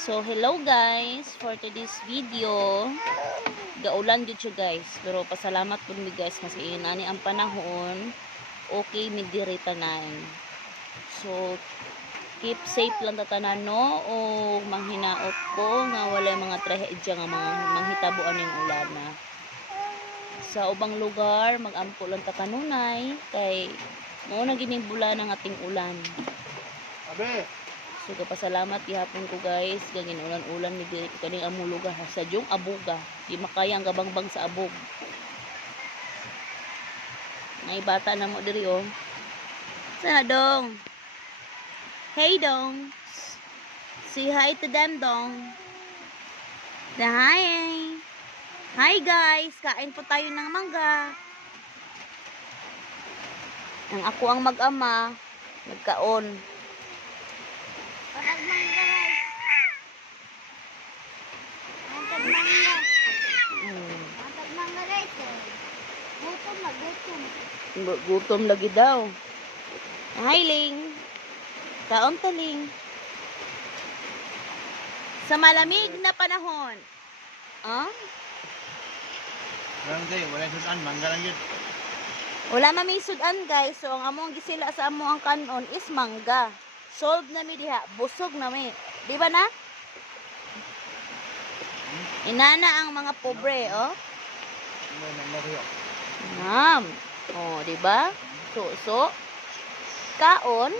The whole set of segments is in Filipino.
So, hello guys, for today's video. Gaulan dito siya guys, pero pasalamat po mi guys, kasi inani ang panahon, okay mi diri tanan. So, keep safe lang tatanan no, o manghinaot ko nga walay mga trahedya nga mga manghitabuan ning ulan na. Sa ubang lugar, magampo lang tatanunay, kay mao na gining bulan ng ating ulan. Abe! So, kapasalamat gihapon ko guys, gagin ulan-ulan mi diri kaning among lugar sa Jong Abuga. Di makaya ang gabangbang sa abog. Ngay bata na mo diri oh. Sa dong. Hey dong. Say hi to them dong. Hi. Hi guys, kain po tayo ng mangga. Ang ako ang mag-ama, nagkaon. Patag mangga guys. Patag mangga. Patag mangga guys. Gutom na gutom. Gutom lagi daw. Hi Ling. Kaon ta Ling. Sa malamig na panahon. Ah? Walang day, walang sudan, mangga lang yun. Wala mamisudan guys. So ang among gisila sa amo ang kanon is mangga. Solve na mi diha, busog na mi. Di ba na? Inana ang mga pobre, oh. Nam. Oh, di ba? So, kaon.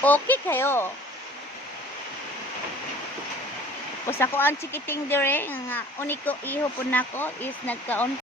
Okay kayo. Kus ako ang chikiting dire nga uniko iho po nako is nagkaon